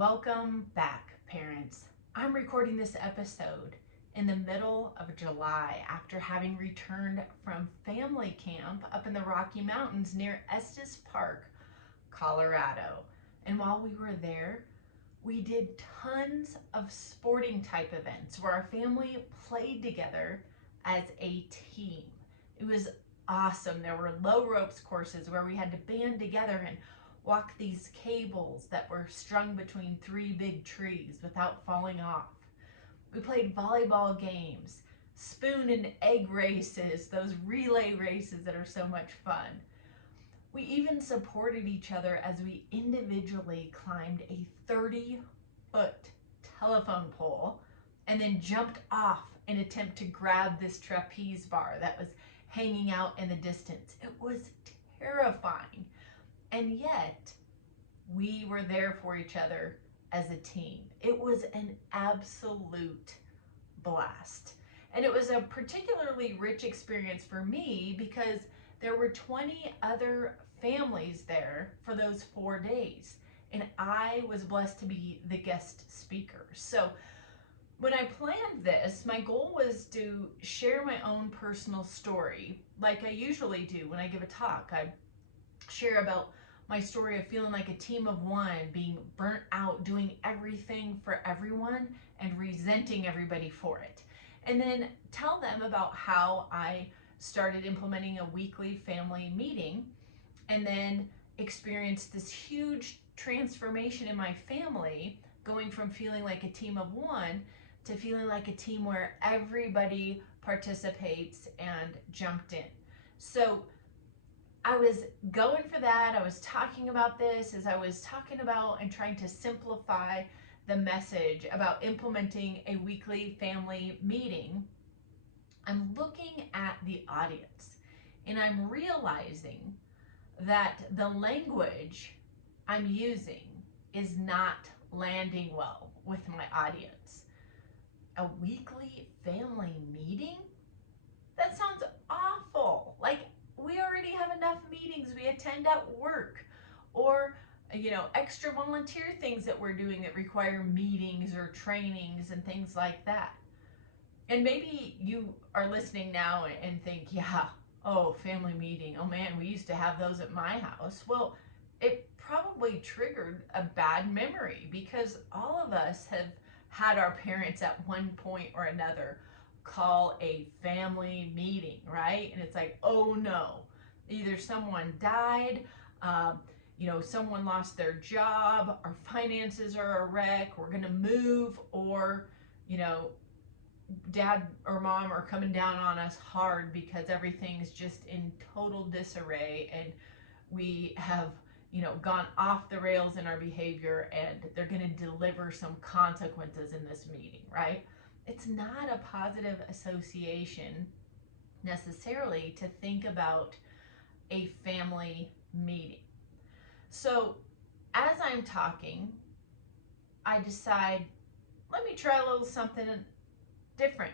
Welcome back, parents. I'm recording this episode in the middle of July after having returned from family camp up in the Rocky Mountains near Estes Park, Colorado. And while we were there, we did tons of sporting type events where our family played together as a team. It was awesome. There were low ropes courses where we had to band together and walk these cables that were strung between three big trees without falling off. We played volleyball games, spoon and egg races, those relay races that are so much fun. We even supported each other as we individually climbed a 30-foot telephone pole and then jumped off in an attempt to grab this trapeze bar that was hanging out in the distance. It was terrifying. And yet, we were there for each other as a team. It was an absolute blast. And it was a particularly rich experience for me because there were 20 other families there for those 4 days. And I was blessed to be the guest speaker. So when I planned this, my goal was to share my own personal story like I usually do when I give a talk. I share about my story of feeling like a team of one, being burnt out, doing everything for everyone and resenting everybody for it. And then tell them about how I started implementing a weekly family meeting and then experienced this huge transformation in my family, going from feeling like a team of one to feeling like a team where everybody participates and jumped in. So I was going for that. I was talking about this as I was talking about and trying to simplify the message about implementing a weekly family meeting. I'm looking at the audience and I'm realizing that the language I'm using is not landing well with my audience. A weekly family meeting? That sounds awful. Like, we already have enough meetings we attend at work, or extra volunteer things that we're doing that require meetings or trainings and things like that. And maybe you are listening now and think, yeah, oh, family meeting, oh man, we used to have those at my house. Well, it probably triggered a bad memory because all of us have had our parents at one point or another call a family meeting, right? And it's like, oh no, either someone died, someone lost their job, our finances are a wreck, we're gonna move, or dad or mom are coming down on us hard because everything's just in total disarray and we have gone off the rails in our behavior and they're going to deliver some consequences in this meeting, right? It's not a positive association necessarily to think about a family meeting. So as I'm talking, I decide, let me try a little something different.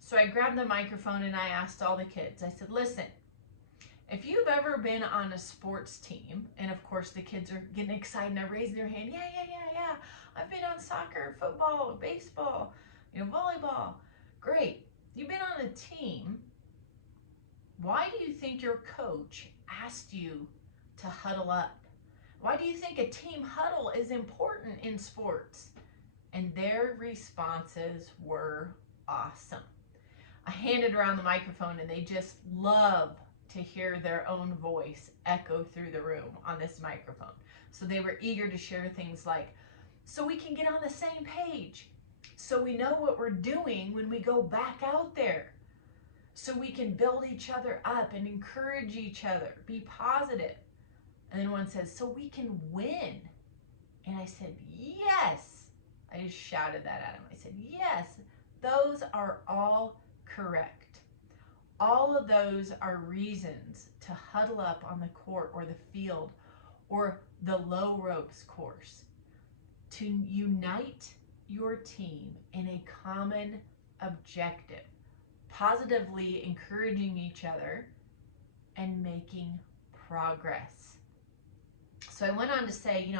So I grabbed the microphone and I asked all the kids, I said, listen, if you've ever been on a sports team, and of course the kids are getting excited and they're raising their hand, yeah. I've been on soccer, football, baseball, volleyball. Great. You've been on a team. Why do you think your coach asked you to huddle up? Why do you think a team huddle is important in sports? And their responses were awesome. I handed around the microphone and they just love to hear their own voice echo through the room on this microphone. So they were eager to share things like, so we can get on the same page, so we know what we're doing when we go back out there, so we can build each other up and encourage each other, be positive. And then one says, so we can win. And I said, yes. I just shouted that at him. I said, yes, those are all correct. All of those are reasons to huddle up on the court or the field or the low ropes course, to unite your team in a common objective, positively encouraging each other and making progress. So I went on to say,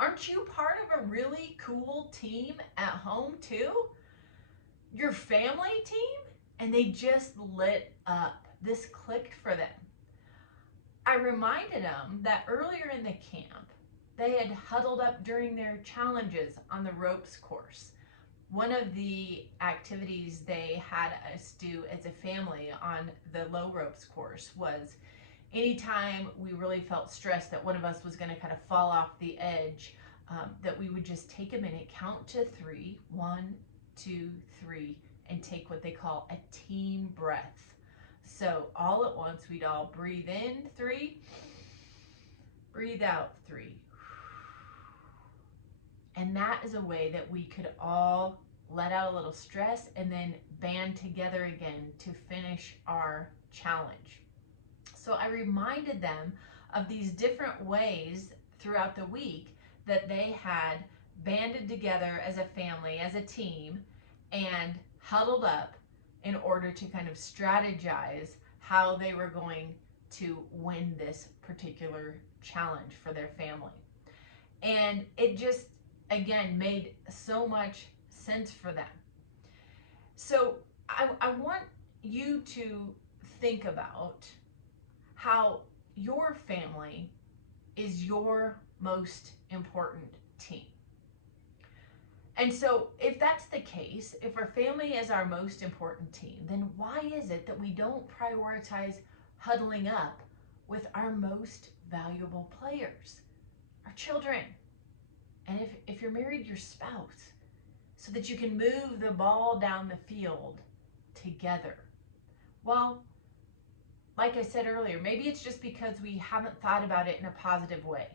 Aren't you part of a really cool team at home too? Your family team? And they just lit up. This clicked for them. I reminded them that earlier in the camp, they had huddled up during their challenges on the ropes course. One of the activities they had us do as a family on the low ropes course was anytime we really felt stressed that one of us was going to kind of fall off the edge, that we would just take a minute, count to 3, 1, 2, 3, and take what they call a team breath. So all at once, we'd all breathe in 3, breathe out 3. And that is a way that we could all let out a little stress and then band together again to finish our challenge. So I reminded them of these different ways throughout the week that they had banded together as a family, as a team, and huddled up in order to kind of strategize how they were going to win this particular challenge for their family. And it just, again, made so much sense for them. So I want you to think about how your family is your most important team. And so if that's the case, if our family is our most important team, then why is it that we don't prioritize huddling up with our most valuable players, our children? And if you're married, your spouse, so that you can move the ball down the field together. Well, like I said earlier, maybe it's just because we haven't thought about it in a positive way,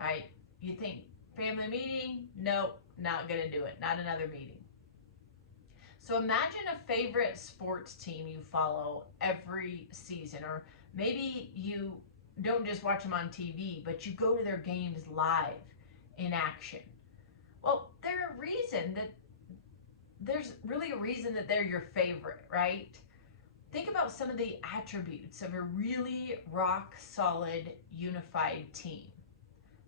right? You think family meeting? Nope, not gonna do it, not another meeting. So imagine a favorite sports team you follow every season, or maybe you don't just watch them on TV, but you go to their games live in action. Well, there's really a reason that they're your favorite, right? Think about some of the attributes of a really rock solid, unified team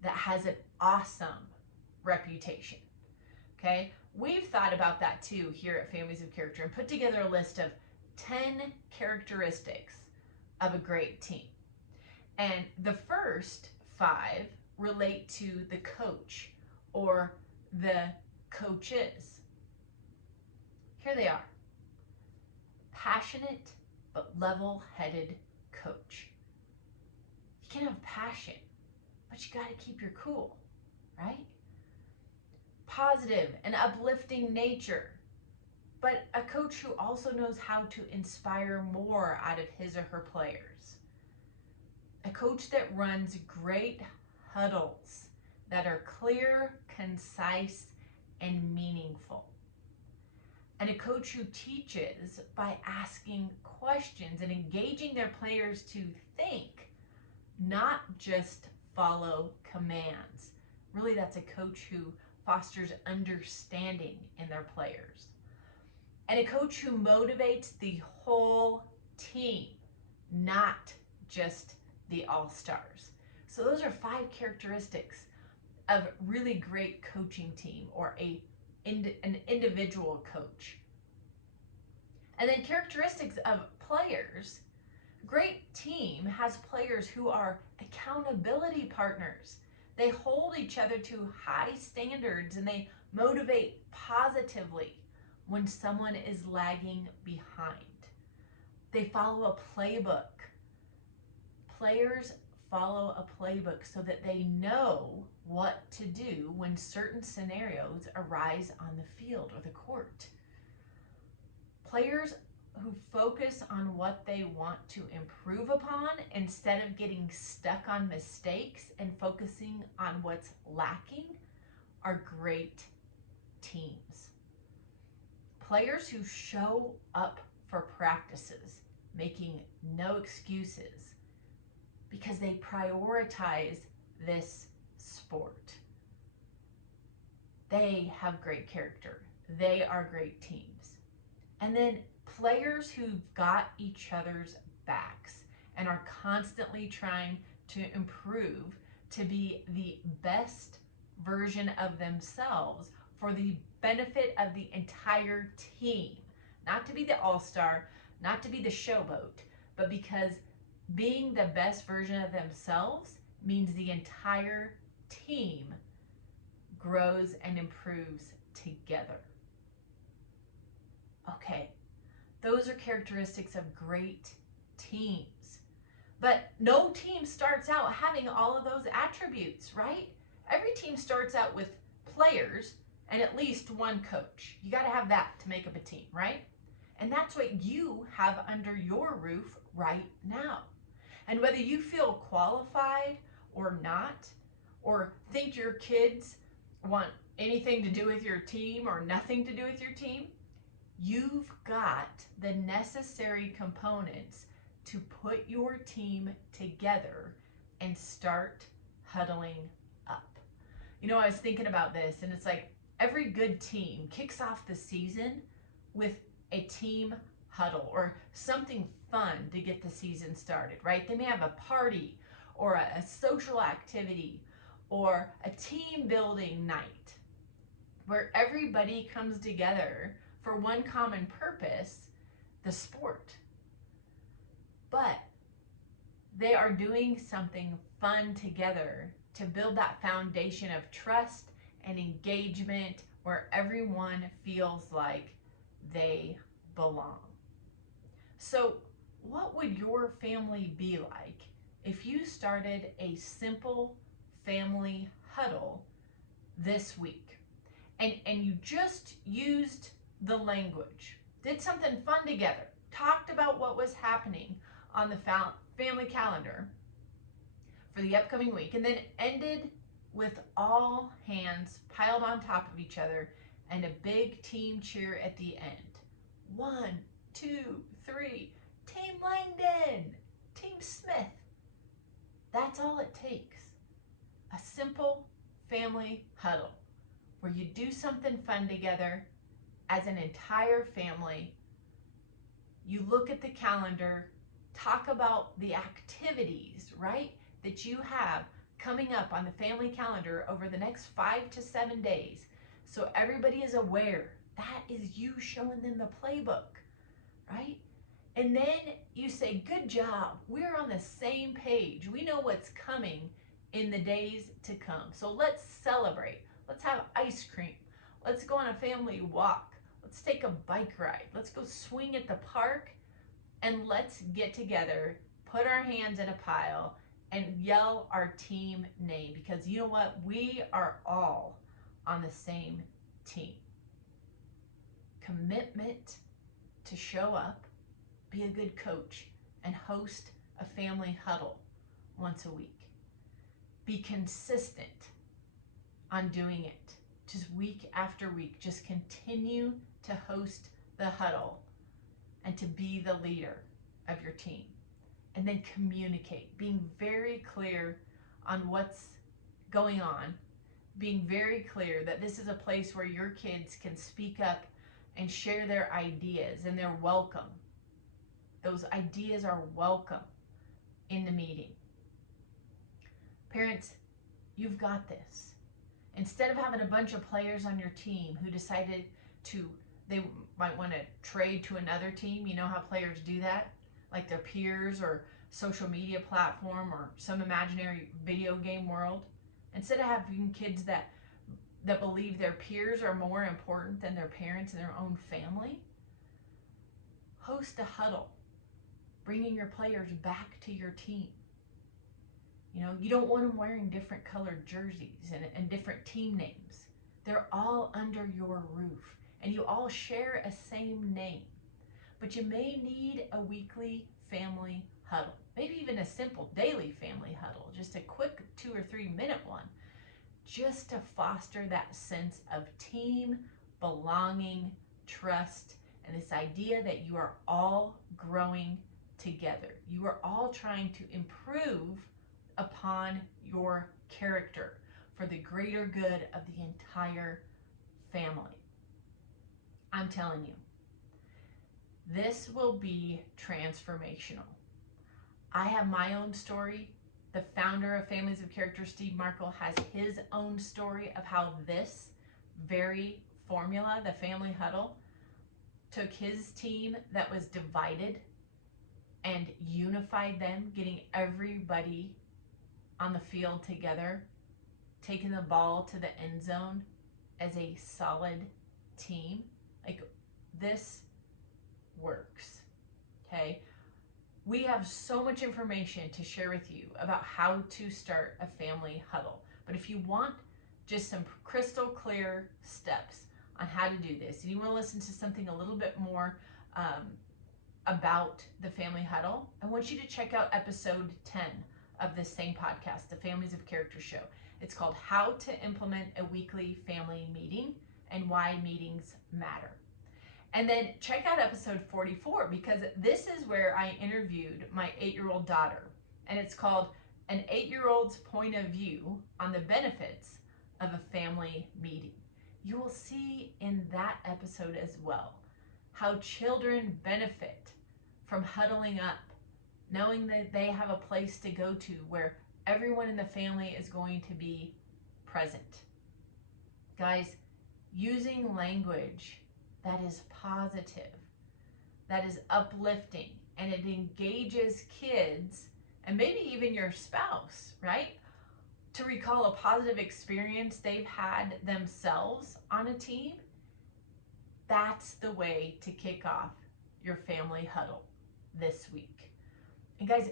that has an awesome reputation. Okay, we've thought about that too here at Families of Character and put together a list of 10 characteristics of a great team. And the first 5 relate to the coach or the coaches. Here they are. Passionate but level-headed coach. You can have passion, but you got to keep your cool, right? Positive and uplifting nature, but a coach who also knows how to inspire more out of his or her players. A coach that runs great huddles that are clear, concise, and meaningful. And a coach who teaches by asking questions and engaging their players to think, not just follow commands. Really, that's a coach who fosters understanding in their players. And a coach who motivates the whole team, not just the all-stars. So those are 5 characteristics of really great coaching team or an individual coach. And then characteristics of players. Great team has players who are accountability partners. They hold each other to high standards and they motivate positively when someone is lagging behind. They follow a playbook. Players follow a playbook so that they know what to do when certain scenarios arise on the field or the court. Players who focus on what they want to improve upon instead of getting stuck on mistakes and focusing on what's lacking are great teams. Players who show up for practices, making no excuses because they prioritize this sport. They have great character. They are great teams. And then players who've got each other's backs and are constantly trying to improve to be the best version of themselves for the benefit of the entire team. Not to be the all-star, not to be the showboat, but because being the best version of themselves means the entire team grows and improves together. Okay, those are characteristics of great teams. But no team starts out having all of those attributes, right? Every team starts out with players and at least one coach. You got to have that to make up a team, right? And that's what you have under your roof right now. And whether you feel qualified or not, or think your kids want anything to do with your team or nothing to do with your team, you've got the necessary components to put your team together and start huddling up. You know, I was thinking about this, and it's like every good team kicks off the season with a team huddle or something fun to get the season started, right? They may have a party or a social activity or a team building night where everybody comes together for one common purpose, the sport. But they are doing something fun together to build that foundation of trust and engagement where everyone feels like they belong. So, what would your family be like if you started a simple family huddle this week and you just used the language, did something fun together, talked about what was happening on the family calendar for the upcoming week, and then ended with all hands piled on top of each other and a big team cheer at the end? 1, 2, 3, Team Langdon, Team Smith. That's all it takes. A simple family huddle where you do something fun together as an entire family. You look at the calendar, talk about the activities, right, that you have coming up on the family calendar over the next 5 to 7 days. So everybody is aware. That is you showing them the playbook, right? And then you say, good job. We're on the same page. We know what's coming in the days to come. So let's celebrate. Let's have ice cream. Let's go on a family walk. Let's take a bike ride. Let's go swing at the park. And let's get together, put our hands in a pile, and yell our team name. Because you know what? We are all on the same team. Commitment to show up, be a good coach, and host a family huddle once a week. Be consistent on doing it. Just week after week, just continue to host the huddle and to be the leader of your team. And then communicate, being very clear on what's going on, being very clear that this is a place where your kids can speak up and share their ideas, and they're welcome. Those ideas are welcome in the meeting. Parents, you've got this. Instead of having a bunch of players on your team who decided they might want to trade to another team, you know how players do that? Like their peers or social media platform or some imaginary video game world. Instead of having kids that believe their peers are more important than their parents and their own family, host a huddle, bringing your players back to your team. You know, you don't want them wearing different colored jerseys and different team names. They're all under your roof, and you all share a same name. But you may need a weekly family huddle, maybe even a simple daily family huddle, just a quick 2 or 3 minute one, just to foster that sense of team, belonging, trust, and this idea that you are all growing together. You are all trying to improve upon your character for the greater good of the entire family. I'm telling you, this will be transformational. I have my own story, The founder of Families of Character, Steve Markle, has his own story of how this very formula, the family huddle, took his team that was divided and unified them, getting everybody on the field together, taking the ball to the end zone as a solid team. Like, this works, okay? We have so much information to share with you about how to start a family huddle. But if you want just some crystal clear steps on how to do this, and you want to listen to something a little bit more about the family huddle, I want you to check out episode 10 of this same podcast, the Families of Character Show. It's called How to Implement a Weekly Family Meeting and Why Meetings Matter. And then check out episode 44, because this is where I interviewed my 8-year-old daughter. And it's called An 8-Year-Old's Point of View on the Benefits of a Family Meeting. You will see in that episode as well how children benefit from huddling up, knowing that they have a place to go to where everyone in the family is going to be present. Guys, using language that is positive, that is uplifting, and it engages kids and maybe even your spouse, right? To recall a positive experience they've had themselves on a team. That's the way to kick off your family huddle this week. And guys,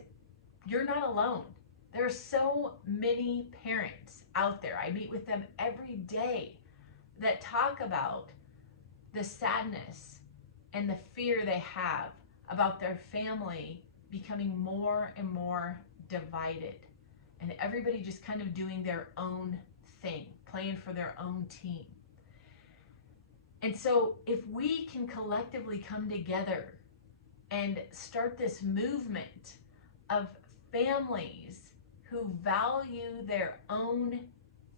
you're not alone. There are so many parents out there. I meet with them every day that talk about the sadness and the fear they have about their family becoming more and more divided, and everybody just kind of doing their own thing, playing for their own team. And so if we can collectively come together and start this movement of families who value their own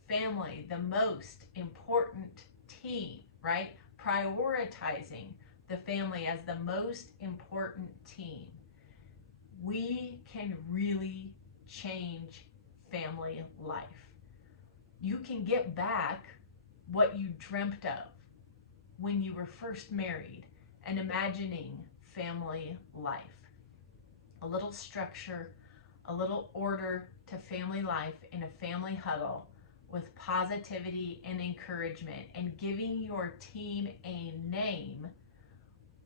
family, the most important team, right? Prioritizing the family as the most important team, we can really change family life. You can get back what you dreamt of when you were first married and imagining family life. A little structure, a little order to family life in a family huddle with positivity and encouragement, and giving your team a name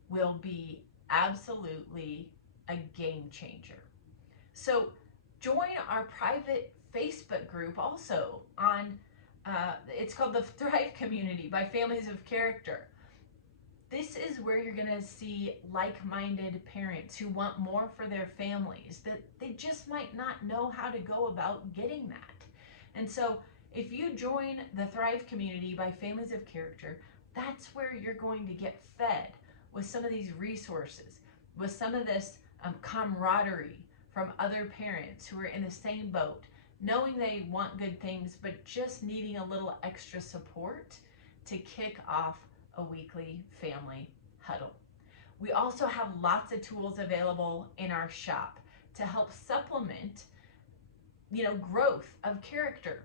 will be absolutely a game changer. So join our private Facebook group also on, it's called the Thrive Community by Families of Character. This is where you're going to see like-minded parents who want more for their families, that they just might not know how to go about getting that. And so if you join the Thrive Community by Families of Character, that's where you're going to get fed with some of these resources, with some of this camaraderie from other parents who are in the same boat, knowing they want good things, but just needing a little extra support to kick off a weekly family huddle. We also have lots of tools available in our shop to help supplement, growth of character.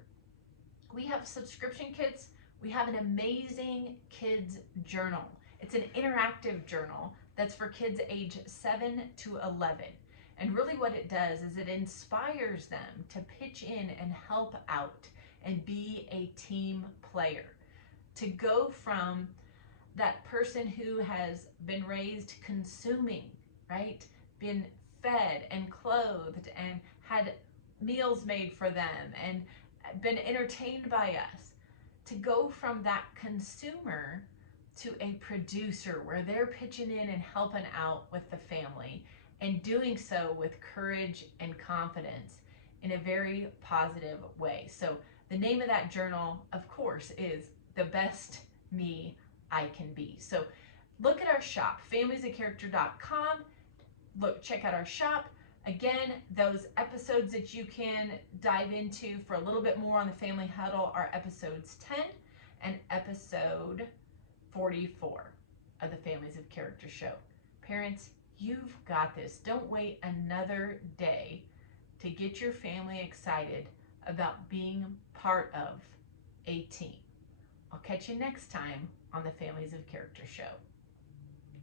We have subscription kits. We have an amazing kids journal. It's an interactive journal that's for kids age 7 to 11. And really what it does is it inspires them to pitch in and help out and be a team player. To go from that person who has been raised consuming, right? Been fed and clothed and had meals made for them and been entertained by us, to go from that consumer to a producer where they're pitching in and helping out with the family, and doing so with courage and confidence in a very positive way. So the name of that journal, of course, is The Best Me I Can Be. So look at our shop, familiesofcharacter.com. Check out our shop. Again, those episodes that you can dive into for a little bit more on the family huddle are episodes 10 and episode 44 of the Families of Character show. Parents, you've got this. Don't wait another day to get your family excited about being part of a team. I'll catch you next time on the Families of Character Show.